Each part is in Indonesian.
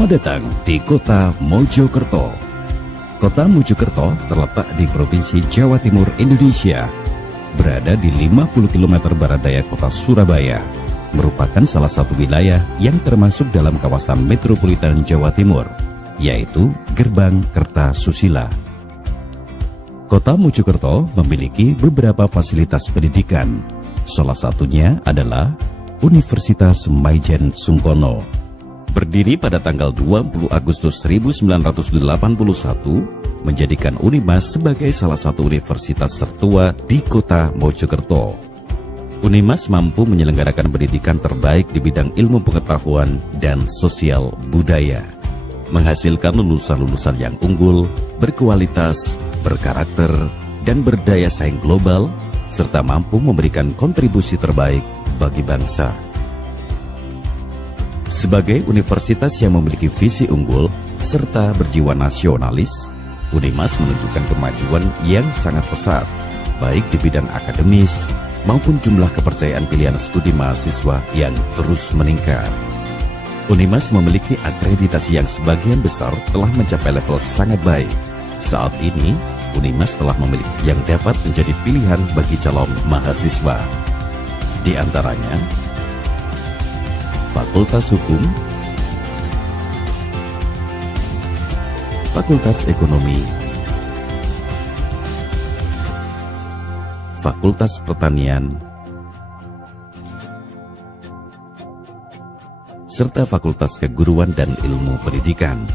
Selamat datang di kota Mojokerto. Kota Mojokerto terletak di Provinsi Jawa Timur, Indonesia. Berada di 50 km barat daya kota Surabaya. Merupakan salah satu wilayah yang termasuk dalam kawasan metropolitan Jawa Timur, yaitu Gerbang Kertasusila. Kota Mojokerto memiliki beberapa fasilitas pendidikan. Salah satunya adalah Universitas Maijen Sungkono. Berdiri pada tanggal 20 Agustus 1981, menjadikan Unimas sebagai salah satu universitas tertua di kota Mojokerto. Unimas mampu menyelenggarakan pendidikan terbaik di bidang ilmu pengetahuan dan sosial budaya, menghasilkan lulusan-lulusan yang unggul, berkualitas, berkarakter, dan berdaya saing global, serta mampu memberikan kontribusi terbaik bagi bangsa. Sebagai universitas yang memiliki visi unggul serta berjiwa nasionalis, Unimas menunjukkan kemajuan yang sangat pesat, baik di bidang akademis maupun jumlah kepercayaan pilihan studi mahasiswa yang terus meningkat. Unimas memiliki akreditasi yang sebagian besar telah mencapai level sangat baik. Saat ini, Unimas telah memiliki yang dapat menjadi pilihan bagi calon mahasiswa. Di antaranya, Fakultas Hukum, Fakultas Ekonomi, Fakultas Pertanian, serta Fakultas Keguruan dan Ilmu Pendidikan.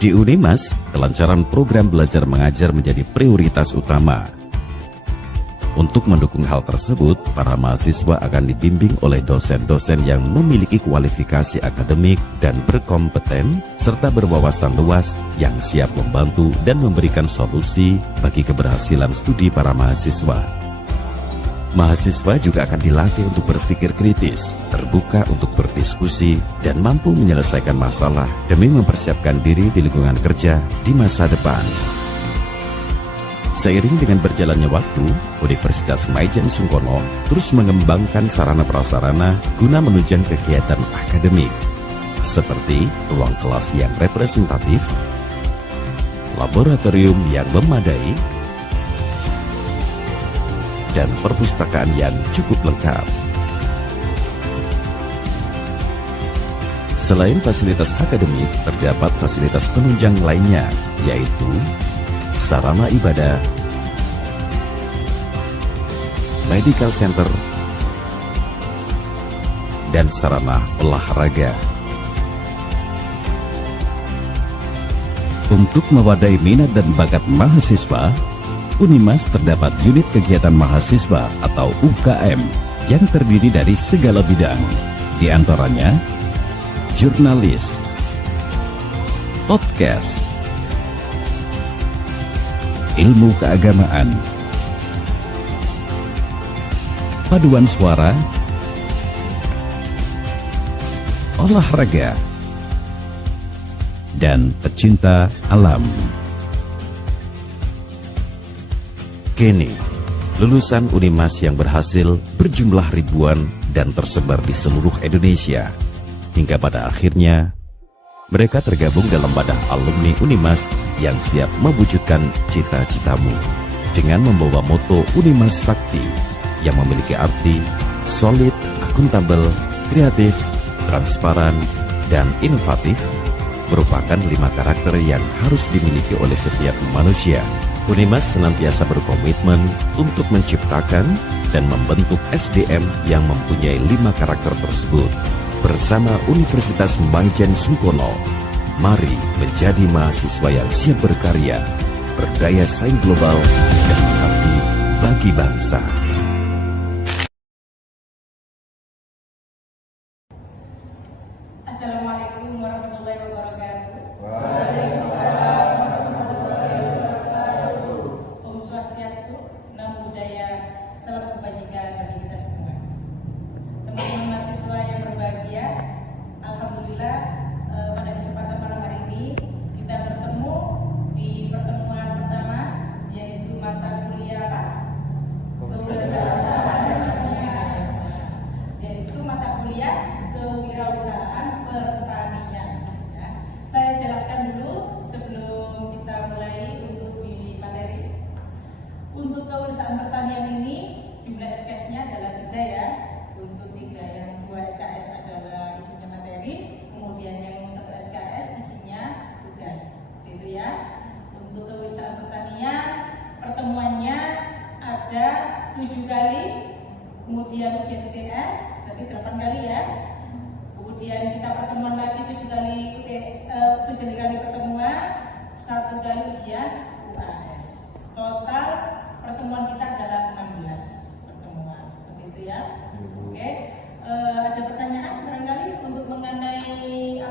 Di Unimas, kelancaran program belajar mengajar menjadi prioritas utama. Untuk mendukung hal tersebut, para mahasiswa akan dibimbing oleh dosen-dosen yang memiliki kualifikasi akademik dan berkompeten, serta berwawasan luas yang siap membantu dan memberikan solusi bagi keberhasilan studi para mahasiswa. Mahasiswa juga akan dilatih untuk berpikir kritis, terbuka untuk berdiskusi, dan mampu menyelesaikan masalah demi mempersiapkan diri di lingkungan kerja di masa depan. Seiring dengan berjalannya waktu, Universitas Maijen Sungkono terus mengembangkan sarana prasarana guna menunjang kegiatan akademik, seperti ruang kelas yang representatif, laboratorium yang memadai, dan perpustakaan yang cukup lengkap. Selain fasilitas akademik, terdapat fasilitas penunjang lainnya, yaitu sarana ibadah, medical center, dan sarana olahraga. Untuk mewadai minat dan bakat mahasiswa, Unimas terdapat unit kegiatan mahasiswa atau UKM yang terdiri dari segala bidang, di antaranya jurnalis, podcast, ilmu keagamaan, paduan suara, olahraga, dan pecinta alam. Kini, lulusan Unimas yang berhasil berjumlah ribuan dan tersebar di seluruh Indonesia. Hingga pada akhirnya, mereka tergabung dalam wadah alumni Unimas yang siap mewujudkan cita-citamu dengan membawa moto Unimas Sakti yang memiliki arti solid, akuntabel, kreatif, transparan, dan inovatif, merupakan 5 karakter yang harus dimiliki oleh setiap manusia. Unimas senantiasa berkomitmen untuk menciptakan dan membentuk SDM yang mempunyai 5 karakter tersebut. Bersama Universitas Maijen Sungkono, mari menjadi mahasiswa yang siap berkarya, berdaya saing global, dan mengabdi bagi bangsa. Assalamualaikum warahmatullahi wabarakatuh. Om Swastiastu, Namo Buddhaya, salam kebajikan bagi kita semua. Teman-teman mahasiswa yang berbahagia, alhamdulillah pada kesempatan malam hari ini kita bertemu di pertemuan pertama, yaitu mata kuliah 7 kali, kemudian ujian UTS, berarti 8 kali ya. Kemudian kita pertemuan lagi 7 kali pertemuan, 1 kali ujian UAS. Total pertemuan kita adalah 16 pertemuan, seperti itu ya. Oke, ada pertanyaan barangkali untuk mengenai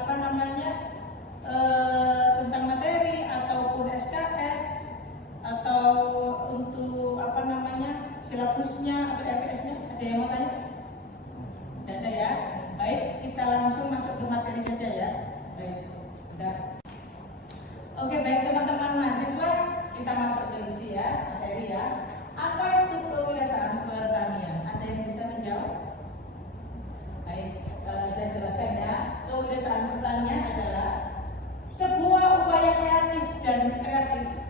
tentang materi ataupun SKS atau untuk silabusnya atau RPS-nya, ada yang mau tanya? Tidak ada ya. Baik, kita langsung masuk ke materi saja ya. Baik, sudah. Oke, baik teman-teman mahasiswa, kita masuk ke isi ya, materi ya. Apa itu kewirausahaan pertanian? Ada yang bisa menjawab? Baik, saya jelaskan ya. Kewirausahaan pertanian adalah sebuah upaya kreatif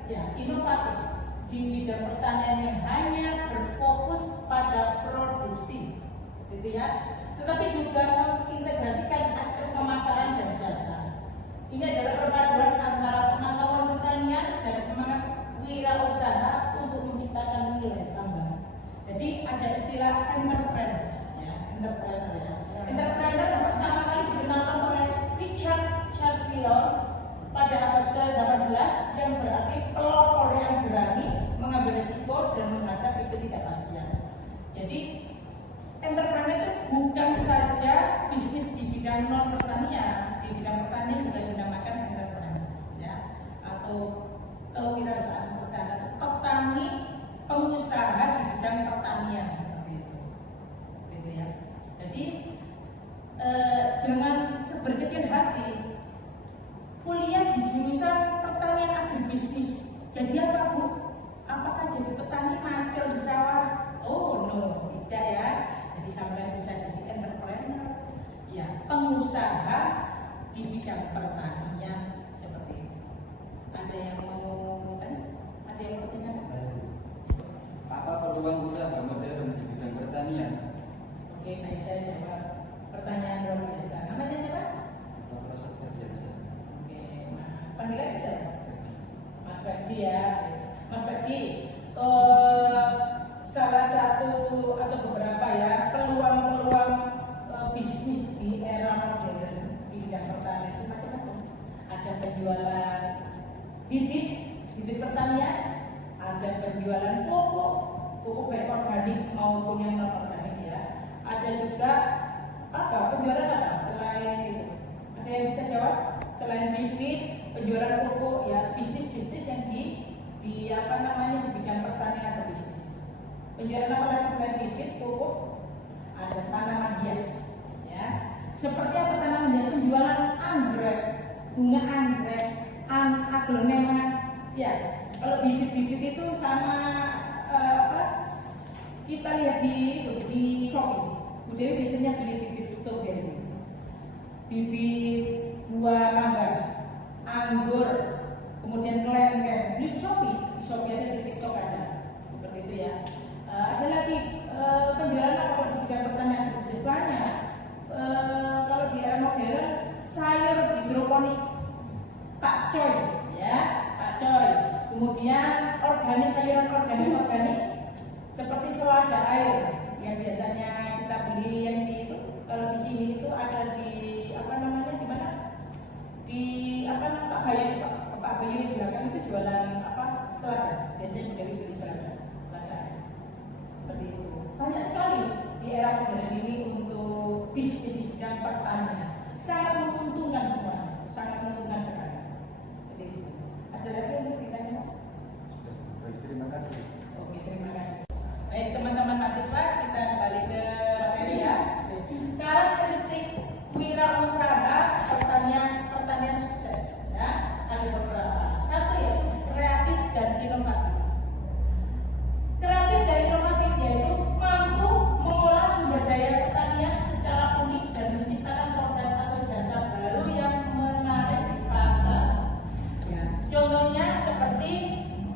ya, inovatif di bidang pertanian yang hanya berfokus pada produksi, gitu ya. Tetapi juga mengintegrasikan aspek pemasaran dan jasa. Ini adalah perpaduan antara pengetahuan pertanian dan semangat wirausaha untuk menciptakan nilai tambah. Jadi ada istilah entrepreneur ya. Entrepreneur pertama kali dikenalkan oleh Richard Taylor pada abad ke-18 yang berarti pelopor yang berani mengambil risiko dan menghadapi ketidakpastian. Jadi entrepreneur itu bukan saja bisnis di bidang non pertanian, di bidang pertanian juga dinamakan entrepreneur ya, atau kewirausahaan pertanian, petani pengusaha di bidang pertanian seperti itu, gitu ya. Jadi jangan berkecil hati. Kuliah di jurusan pertanian agribisnis, jadi apa Bu? Apakah jadi petani macul di sawah? Oh no, tidak ya. Jadi sampai bisa jadi entrepreneur, ya pengusaha di bidang pertanian seperti itu. Ada yang mau tanya? Ada yang mau tanya? Apa peluang usaha modern di bidang pertanian? Oke, baik, saya jawab pertanyaan luar biasa. Namanya siapa? Panggilan saya Mas Ferdi ya. Mas Ferdi, salah satu atau beberapa ya peluang-peluang bisnis di era modern di bidang pertanian itu macam-macam. Ada penjualan bibit pertanian, ada penjualan pupuk baik organik maupun yang non organik ya. Ada juga penjualan apa selain itu? Ada yang bisa jawab? Selain bibit, penjualan pupuk ya, bisnis-bisnis yang di bidang pertanian atau bisnis. Penjualan apa lagi selain bibit, pupuk? Ada tanaman hias ya. Seperti apa tanaman hias? Penjualan anggrek, bunga anggrek, aglonema ya. Kalau bibit-bibit itu sama kita lihat di Shopee. Bu Dewi biasanya beli bibit stroberi, bibit buah mangga, anggur, kemudian kelengkeng. Di Shopee ada, di TikTok ada, seperti itu ya. Ada lagi penjualan apa di bidang pertanian banyak. Kalau di era modern sayur hidroponik, pakcoy ya, pakcoy. Kemudian organik, sayuran organik seperti selada air yang biasanya kita beli yang di itu. Kalau di sini itu ada di Pak Bayu di belakang itu jualan selada. Biasanya juga beli selada seperti itu. Banyak sekali di era modern ini untuk bisnis di bidang pertanian, sangat menguntungkan semua, sangat menguntungkan sekali. Seperti itu. Ada lagi yang mau ditanya? Baik, terima kasih. Oke, terima kasih. Baik teman-teman mahasiswa, kita kembali ke materi ya. Karakteristik wirausaha pertanian sukses ya. Ada beberapa. Satu yaitu kreatif dan inovatif. Kreatif dan inovatif yaitu mampu mengolah sumber daya pertanian secara unik dan menciptakan produk atau jasa baru yang menarik di pasar. Ya. Contohnya seperti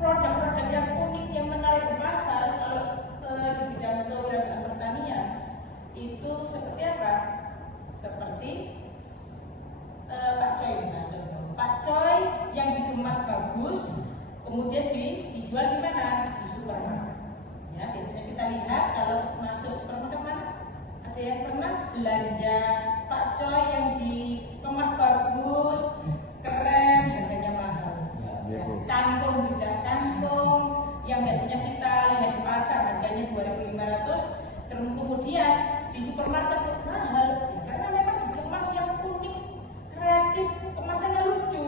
produk-produk yang unik yang menarik di pasar. Kalau di bidang kewirausahaan pertanian itu seperti apa? Seperti pakcoy misalnya. Pakcoy yang dikemas bagus, kemudian dijual di mana? Di supermarket. Ya, biasanya kita lihat kalau masuk supermarket mana? Ada yang pernah belanja pakcoy yang dikemas bagus, keren, harganya mahal. Ya, kangkung juga kangkung yang biasanya kita lihat di pasar harganya 2.500, kemudian di supermarket itu mahal ya, karena memang dikemas yang unik, kreatif, kemasannya lucu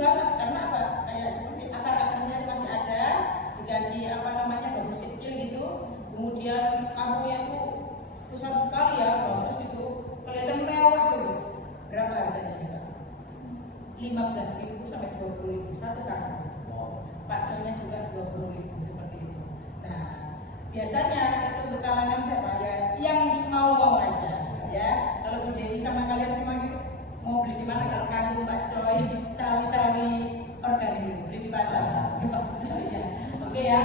banget. Karena apa? Kayak seperti akar-akarnya masih ada, dikasih apa namanya bagus kecil gitu, kemudian kamunya itu besar sekali ya, bagus gitu, kelihatan mewah tuh. Berapa harganya? 15.000 sampai 20.000 satu karung. Pakcoynya juga 20.000 seperti itu. Nah, biasanya itu untuk kalangan siapa ya? Yang mau aja, ya. Kalau Bu Dewi sama kalian semua gitu, mau beli di mana? Kalau kangkung, pakcoy, sawi-sawi organik, beli di pasar. Ya. Oke ya.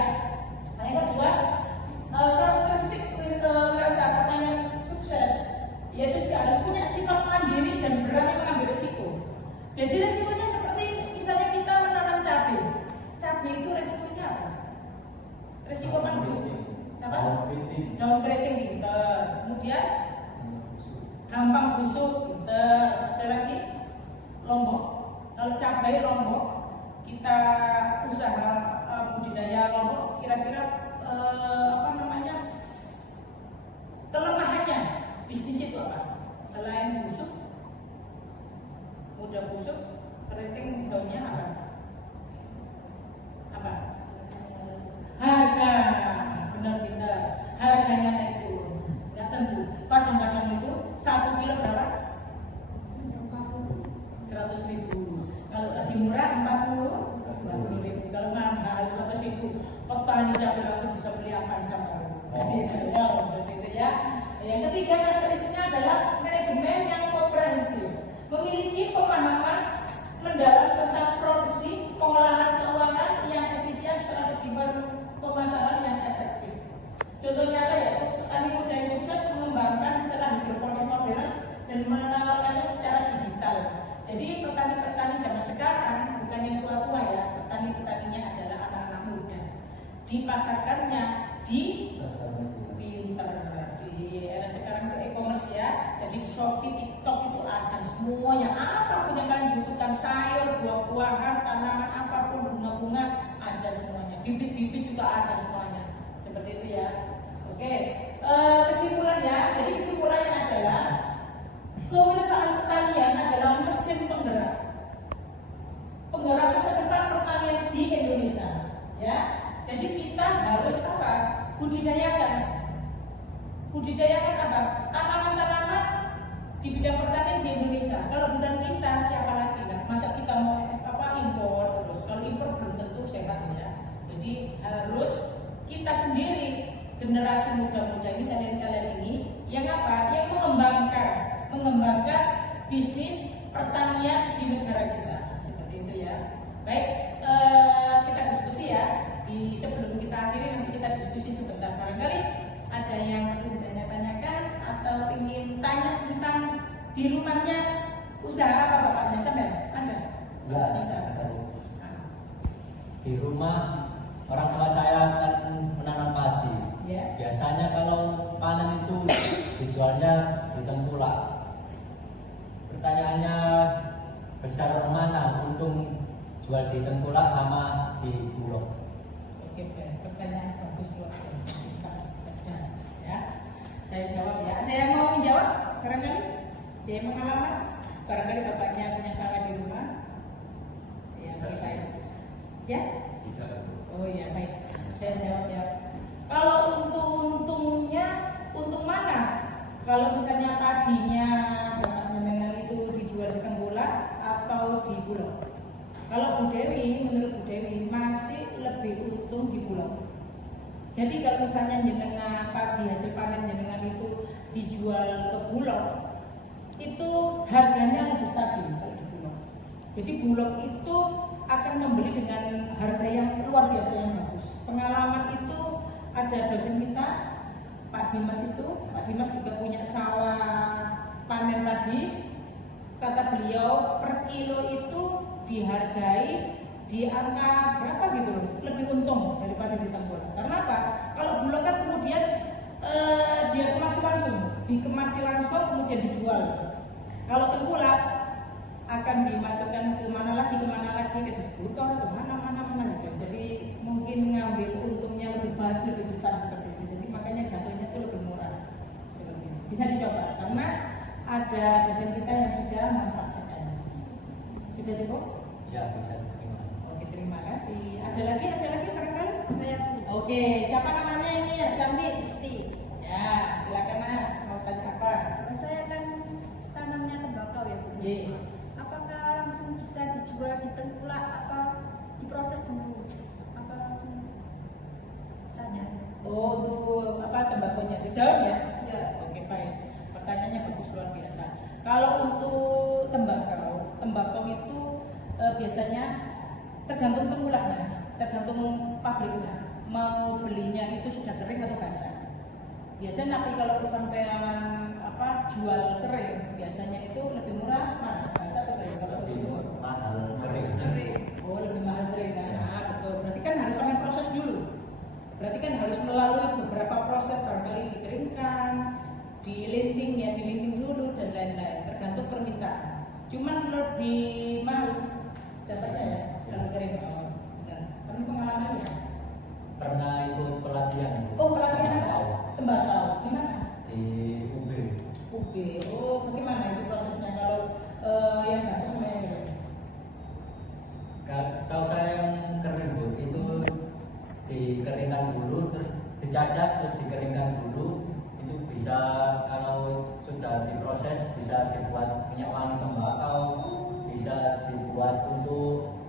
Nah, yang kedua, karakteristik rasa pertanian sukses, yaitu harus punya sifat mandiri dan berani mengambil risiko. Jadi resikonya seperti misalnya kita menanam cabai. Cabai itu resikonya apa? Resiko kan apa? Daun keriting pinter. Kemudian gampang busuk pinter. Ada lagi lombok. Kalau cabai lombok, kita usaha budidaya lombok, kira-kira apa namanya? Kelemahannya bisnis itu apa? Selain busuk, mudah busuk, keriting daunnya apa? Apa? Harga, benar-benar harganya naik turun. Nggak tentu. Kadang-kadang itu 1 kilo berapa? 100.000. Kalau lagi murah 40.000. Kalau mahal 100.000. Petani cabai langsung bisa beli Avanza baru. Seperti itu ya. Yang ketiga karakteristiknya adalah manajemen yang komprehensif, memiliki pemahaman mendalam tentang produksi, pengelolaan keuangan yang efisien, strategi pemasaran yang efektif. Contoh nyata yaitu petani muda yang sukses mengembangkan setelah hidroponik modern dan menawarkannya secara digital. Jadi petani-petani zaman sekarang bukan yang tua-tua ya, petani-petaninya adalah anak-anak muda. Dipasarkannya di pinter. Di era sekarang ke e-commerce ya, jadi di Shopee, TikTok itu ada semua yang apapun yang kalian butuhkan, sayur, buah-buahan, tanaman apapun, bunga-bunga ada semuanya, bibit-bibit juga ada semuanya, seperti itu ya. Oke, kesimpulan ya, jadi kesimpulannya adalah kewirausahaan pertanian adalah mesin penggerak masa depan pertanian di Indonesia, ya. Jadi kita harus apa? Budidayakan apa? Tanaman-tanaman di bidang pertanian di Indonesia. Kalau bukan kita, siapa lagi lah? Masa kita mau impor terus? Kalau impor belum tentu sehat ya. Jadi harus kita sendiri, generasi muda-muda ini, kalian ini, yang apa? Yang mengembangkan bisnis pertanian di negara kita. Seperti itu ya. Baik, kita diskusi ya. Sebelum kita akhiri nanti kita diskusi sebentar. Barangkali ada yang perlu ditanya-tanyakan atau ingin tanya tentang di rumahnya usaha apa bapaknya sampai ada? Enggak. Di rumah orang tua saya kan menanam padi. Ya. Biasanya kalau panen itu dijualnya di Tengkulak. Pertanyaannya besar mana untung jual di Tengkulak sama di Bulog? Oke, pertanyaan bagus luar biasa. Ya, saya jawab ya. Ada yang mau menjawab? Barangkali ada yang pengalaman? Barangkali bapaknya punya sawah di rumah. Ya, baik. Ya? Oh ya, baik. Saya jawab ya. Kalau untung mana? Kalau misalnya padinya bapaknya dengan itu dijual di Tengkulak atau di Bulog? Kalau Bu Dewi, menurut Bu Dewi masih lebih untung di Bulog. Jadi kalau misalnya jenengan padi hasil panen jenengan itu dijual ke Bulog, itu harganya lebih stabil kalau di Bulog. Jadi Bulog itu akan membeli dengan harga yang luar biasa yang bagus. Pengalaman itu ada dosen kita, Pak Dimas juga punya sawah panen tadi. Kata beliau per kilo itu dihargai di angka berapa gitu loh, lebih untung daripada di tengkulak. Karena apa? Kalau bulog kan kemudian dia dikemas langsung kemudian dijual. Kalau tengkulak akan dimasukkan ke mana lagi ke distributor atau mana gitu. Jadi mungkin ngambil untungnya lebih banyak, lebih besar seperti itu. Jadi makanya jatuhnya itu lebih murah. Seperti itu. Bisa dicoba karena ada dosen kita yang sudah memanfaatkan. Sudah cukup? Ya, bisa diterima. Oke, terima kasih. Ada lagi barangkali? Saya Oke, siapa namanya ini ya? Cantik. Isti. Ya, silakan nak. Mau tanya apa? Saya kan tanamnya tembakau ya Bu. Iya. Apakah langsung bisa dijual di tengkulak atau diproses dulu? Apa langsung tanya? Oh, untuk apa tembakonya di daun ya? Ya. Oke, baik. Pertanyaannya bagus luar biasa. Kalau untuk tembakau itu biasanya tergantung tengkulaknya, tergantung pabriknya. Mau belinya itu sudah kering atau basah. Biasanya tapi kalau sampean jual kering, biasanya itu lebih murah mana? Basah atau kering? Kalau Lebih itu mahal kering. oh lebih mahal kering kan? Nah, betul. Berarti kan harus sampai proses dulu. Berarti kan harus melalui beberapa proses, barangkali dikeringkan, dilinting dulu dan lain-lain. Tergantung permintaan. Cuman lebih mahal dapatnya ya kalau kering. Oh, benar. Kamu pengalaman ya? Pernah ikut pelatihan. Oh, pelatihan apa? Tembakau. Di mana? Di UB. UB. Oh, bagaimana itu prosesnya kalau yang basah sama yang kering? Tahu saya yang kering Bu, itu dikeringkan dulu, terus dicacat, terus dikeringkan dulu. Itu bisa kalau sudah diproses bisa dibuat minyak wangi tembakau, bisa dibuat untuk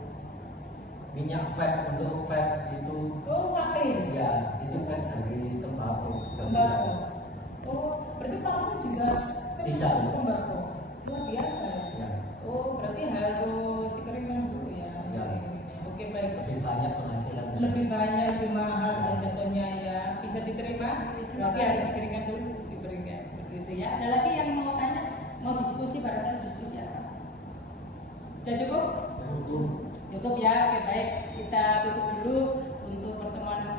minyak vape, untuk vape itu. Oh, vape. Ya, itu kan dari tembakau. Tembakau. Oh, berarti parfum juga Bisa. tembakau. Luar biasa ya. Ya, Oh, berarti harus dikeringkan dulu ya. Ya. Oke, baik. lebih banyak penghasilan. Lebih banyak, lebih mahal dan jatuhnya ya. Bisa diterima? Berarti harus dikeringkan dulu, dikeringkan. Begitu ya. Ada lagi yang mau tanya? Mau diskusi barangkali diskusi apa? Sudah cukup? Cukup ya. Oke, baik. Kita tutup dulu untuk pertemuan